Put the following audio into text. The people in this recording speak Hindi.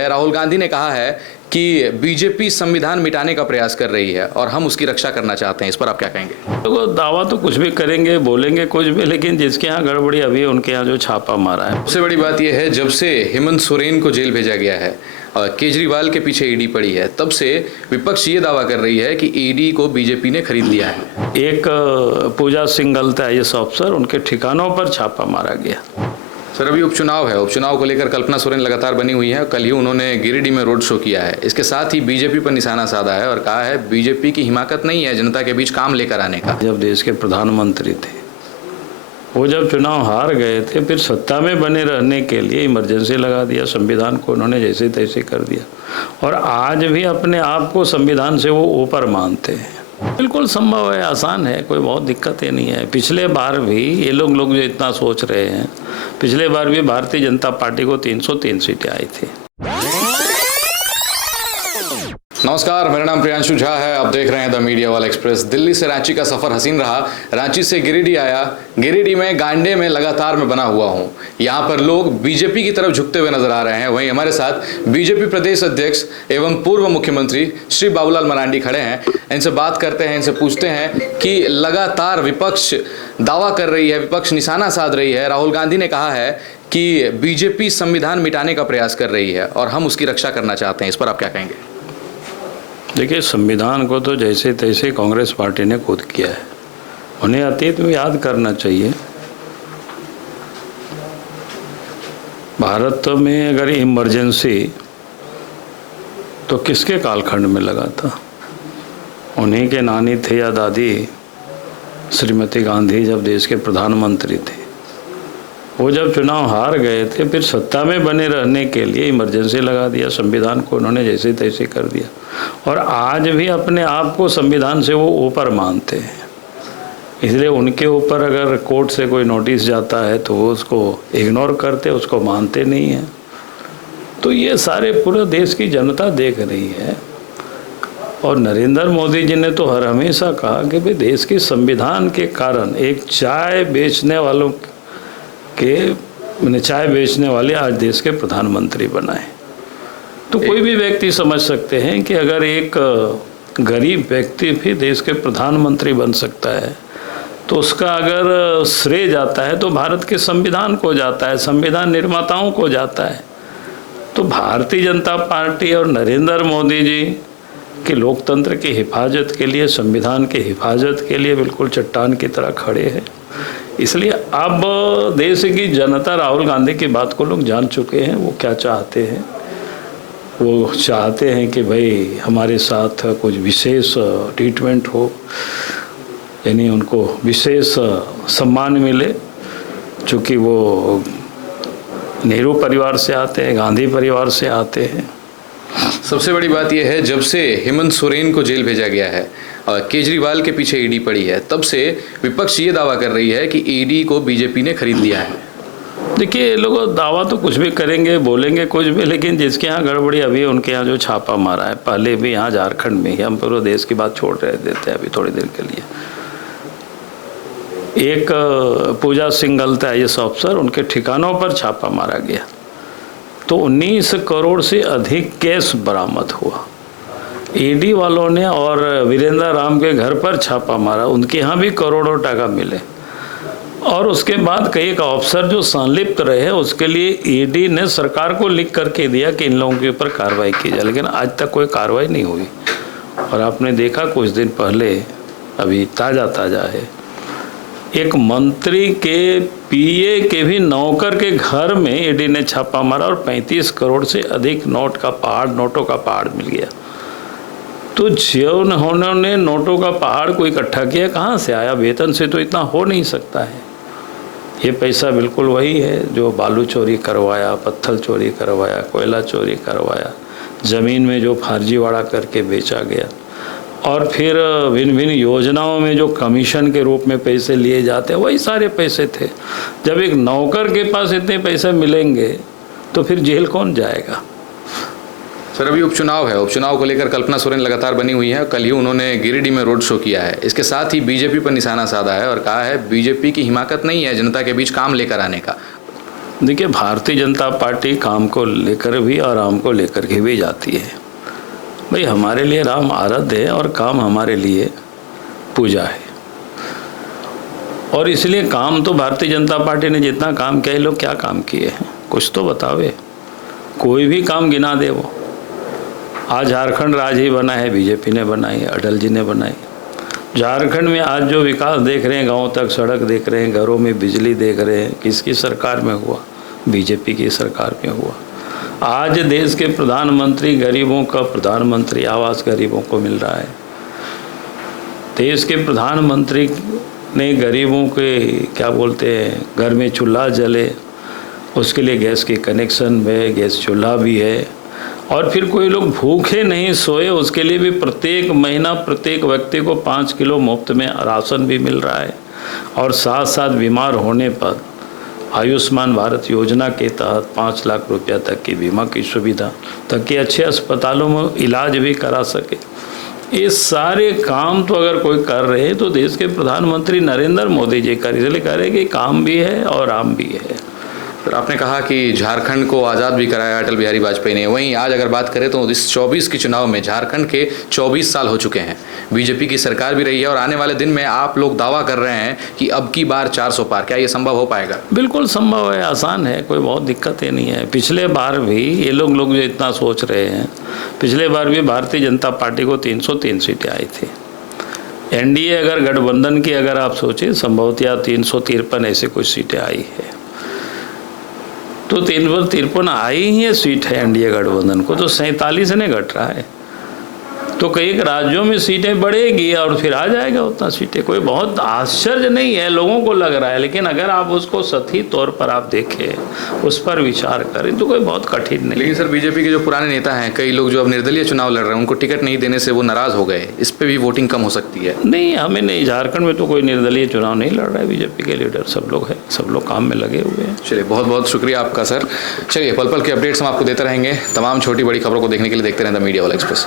है। राहुल गांधी ने कहा है कि बीजेपी संविधान मिटाने का प्रयास कर रही है और हम उसकी रक्षा करना चाहते हैं। इस पर आप क्या कहेंगे? तो दावा तो कुछ भी करेंगे, बोलेंगे कुछ भी, लेकिन जिसके यहाँ गड़बड़ी अभी उनके यहाँ जो छापा मारा है। सबसे बड़ी बात यह है, जब से हेमंत सोरेन को जेल भेजा गया है और केजरीवाल के पीछे ईडी पड़ी है, तब से विपक्ष ये दावा कर रही है कि ईडी को बीजेपी ने खरीद लिया है। एक पूजा सिंघल था IAS अफसर, उनके ठिकानों पर छापा मारा गया। सर, अभी उपचुनाव है, उपचुनाव को लेकर कल्पना सोरेन लगातार बनी हुई है। कल ही उन्होंने गिरिडीह में रोड शो किया है। इसके साथ ही बीजेपी पर निशाना साधा है और कहा है बीजेपी की हिमाकत नहीं है जनता के बीच काम लेकर आने का। जब देश के प्रधानमंत्री थे, वो जब चुनाव हार गए थे, फिर सत्ता में बने रहने के लिए इमरजेंसी लगा दिया, संविधान को उन्होंने जैसे तैसे कर दिया और आज भी अपने आप को संविधान से वो ऊपर मानते हैं। बिल्कुल संभव है, आसान है, कोई बहुत दिक्कत ही नहीं है। पिछले बार भी ये लोग जो इतना सोच रहे हैं, पिछले बार भी भारतीय जनता पार्टी को 303 सीटें आई थी। नमस्कार, मेरा नाम प्रियांशु झा है। आप देख रहे हैं द मीडिया वाला एक्सप्रेस। दिल्ली से रांची का सफर हसीन रहा। रांची से गिरिडीह आया। गिरिडीह में गांडे में लगातार मैं बना हुआ हूं। यहां पर लोग बीजेपी की तरफ झुकते हुए नजर आ रहे हैं। वहीं हमारे साथ बीजेपी प्रदेश अध्यक्ष एवं पूर्व मुख्यमंत्री श्री बाबूलाल मरांडी खड़े हैं। इनसे बात करते हैं, इनसे पूछते हैं कि लगातार विपक्ष दावा कर रही है, विपक्ष निशाना साध रही है। राहुल गांधी ने कहा है कि बीजेपी संविधान मिटाने का प्रयास कर रही है और हम उसकी रक्षा करना चाहते हैं। इस पर आप क्या कहेंगे? देखिए, संविधान को तो जैसे तैसे कांग्रेस पार्टी ने खुद किया है। उन्हें अतीत में याद करना चाहिए। भारत में अगर इमरजेंसी तो किसके कालखंड में लगा था? उन्हीं के नानी थे या दादी श्रीमती गांधी जब देश के प्रधानमंत्री थे। वो जब चुनाव हार गए थे, फिर सत्ता में बने रहने के लिए इमरजेंसी लगा दिया, संविधान को उन्होंने जैसे तैसे कर दिया और आज भी अपने आप को संविधान से वो ऊपर मानते हैं। इसलिए उनके ऊपर अगर कोर्ट से कोई नोटिस जाता है तो वो उसको इग्नोर करते, उसको मानते नहीं हैं। तो ये सारे पूरे देश की जनता देख रही है और नरेंद्र मोदी जी ने तो हर हमेशा कहा कि भाई देश के संविधान के कारण एक चाय बेचने वालों चाय बेचने वाले आज देश के प्रधानमंत्री बनाए। तो कोई भी व्यक्ति समझ सकते हैं कि अगर एक गरीब व्यक्ति भी देश के प्रधानमंत्री बन सकता है तो उसका अगर श्रेय जाता है तो भारत के संविधान को जाता है, संविधान निर्माताओं को जाता है। तो भारतीय जनता पार्टी और नरेंद्र मोदी जी के लोकतंत्र की हिफाजत के लिए, संविधान की हिफाजत के लिए बिल्कुल चट्टान की तरह खड़े हैं। इसलिए अब देश की जनता राहुल गांधी की बात को लोग जान चुके हैं। वो क्या चाहते हैं? वो चाहते हैं कि भाई हमारे साथ कुछ विशेष ट्रीटमेंट हो, यानी उनको विशेष सम्मान मिले, चूँकि वो नेहरू परिवार से आते हैं, गांधी परिवार से आते हैं। सबसे बड़ी बात यह है, जब से हेमंत सोरेन को जेल भेजा गया है और केजरीवाल के पीछे ईडी पड़ी है, तब से विपक्ष ये दावा कर रही है कि ईडी को बीजेपी ने खरीद लिया है। देखिए, लोग दावा तो कुछ भी करेंगे, बोलेंगे कुछ भी, लेकिन जिसके यहाँ गड़बड़ी अभी उनके यहाँ जो छापा मारा है, पहले भी यहाँ झारखंड में ही, हम पूरे देश की बात छोड़ रहे देते हैं अभी थोड़ी देर के लिए। एक पूजा सिंघल था IAS अफसर, उनके ठिकानों पर छापा मारा गया तो 19 करोड़ से अधिक कैश बरामद हुआ। ईडी वालों ने और वीरेंद्र राम के घर पर छापा मारा, उनके यहाँ भी करोड़ों टाका मिले और उसके बाद कई एक अफसर जो संलिप्त रहे उसके लिए ईडी ने सरकार को लिख करके दिया कि इन लोगों के ऊपर कार्रवाई की जाए, लेकिन आज तक कोई कार्रवाई नहीं हुई। और आपने देखा कुछ दिन पहले, अभी ताज़ा है, एक मंत्री के PA के भी नौकर के घर में ईडी ने छापा मारा और 35 करोड़ से अधिक नोटों का पहाड़ मिल गया। तो उन्होंने नोटों का पहाड़ को इकट्ठा किया, कहाँ से आया? वेतन से तो इतना हो नहीं सकता है। ये पैसा बिल्कुल वही है जो बालू चोरी करवाया, पत्थर चोरी करवाया, कोयला चोरी करवाया, ज़मीन में जो फर्जीवाड़ा करके बेचा गया और फिर भिन्न भिन्न योजनाओं में जो कमीशन के रूप में पैसे लिए जाते हैं, वही सारे पैसे थे। जब एक नौकर के पास इतने पैसे मिलेंगे तो फिर जेल कौन जाएगा? सर, अभी उपचुनाव है, उपचुनाव को लेकर कल्पना सोरेन लगातार बनी हुई है। कल ही उन्होंने गिरिडीह में रोड शो किया है। इसके साथ ही बीजेपी पर निशाना साधा है और कहा है बीजेपी की हिमाकत नहीं है जनता के बीच काम लेकर आने का। देखिए, भारतीय जनता पार्टी काम को लेकर भी और राम को लेकर के भी जाती है। भाई, हमारे लिए राम आराध्य है और काम हमारे लिए पूजा है। और इसलिए काम तो भारतीय जनता पार्टी ने जितना काम किया, ये लोग क्या काम किए हैं, कुछ तो बतावे। कोई भी काम गिना दे वो। आज झारखंड राज्य ही बना है, बीजेपी ने बनाई, अटल जी ने बनाई। झारखंड में आज जो विकास देख रहे हैं, गांव तक सड़क देख रहे हैं, घरों में बिजली देख रहे हैं, किसकी सरकार में हुआ? बीजेपी की सरकार में हुआ। आज देश के प्रधानमंत्री, गरीबों का प्रधानमंत्री आवास गरीबों को मिल रहा है। देश के प्रधानमंत्री ने गरीबों के क्या बोलते हैं, घर में चूल्हा जले, उसके लिए गैस के कनेक्शन में गैस चूल्हा भी है। और फिर कोई लोग भूखे नहीं सोए, उसके लिए भी प्रत्येक महीना प्रत्येक व्यक्ति को 5 किलो मुफ्त में राशन भी मिल रहा है। और साथ साथ बीमार होने पर आयुष्मान भारत योजना के तहत 5 लाख रुपया तक की बीमा की सुविधा, ताकि अच्छे अस्पतालों में इलाज भी करा सके। ये सारे काम तो अगर कोई कर रहे हैं तो देश के प्रधानमंत्री नरेंद्र मोदी जी कर, इसलिए कह रहे कि काम भी है और राम भी है। सर, आपने कहा कि झारखंड को आज़ाद भी कराया अटल बिहारी वाजपेयी ने। वहीं आज अगर बात करें तो इस 24 के चुनाव में झारखंड के 24 साल हो चुके हैं, बीजेपी की सरकार भी रही है और आने वाले दिन में आप लोग दावा कर रहे हैं कि अब की बार 400 पार। क्या ये संभव हो पाएगा? बिल्कुल संभव है, आसान है, कोई बहुत दिक्कत ही नहीं है। पिछले बार भी ये लोग जो इतना सोच रहे हैं, पिछले बार भी भारतीय जनता पार्टी को 303 सीटें आई थी। एनडीए अगर गठबंधन की अगर आप सोचें, संभवतः 353 ऐसे कुछ सीटें आई है। तो 353 आई ही है सीट है एनडीए गठबंधन को, तो 47 ने घट रहा है। तो कई राज्यों में सीटें बढ़ेगी और फिर आ जाएगा उतना सीटें। कोई बहुत आश्चर्य नहीं है, लोगों को लग रहा है, लेकिन अगर आप उसको सही तौर पर आप देखें, उस पर विचार करें तो कोई बहुत कठिन नहीं। लेकिन सर, बीजेपी के जो पुराने नेता हैं, कई लोग जो अब निर्दलीय चुनाव लड़ रहे हैं, उनको टिकट नहीं देने से वो नाराज हो गए, इस पर भी वोटिंग कम हो सकती है। नहीं, हमें नहीं, झारखंड में तो कोई निर्दलीय चुनाव नहीं लड़ रहा है। बीजेपी के लीडर सब लोग हैं, सब लोग काम में लगे हुए हैं। चलिए, बहुत बहुत शुक्रिया आपका सर। चलिए, पल पल के अपडेट्स हम आपको देते रहेंगे। तमाम छोटी बड़ी खबरों को देखने के लिए देखते रहें द मीडिया वाला एक्सप्रेस।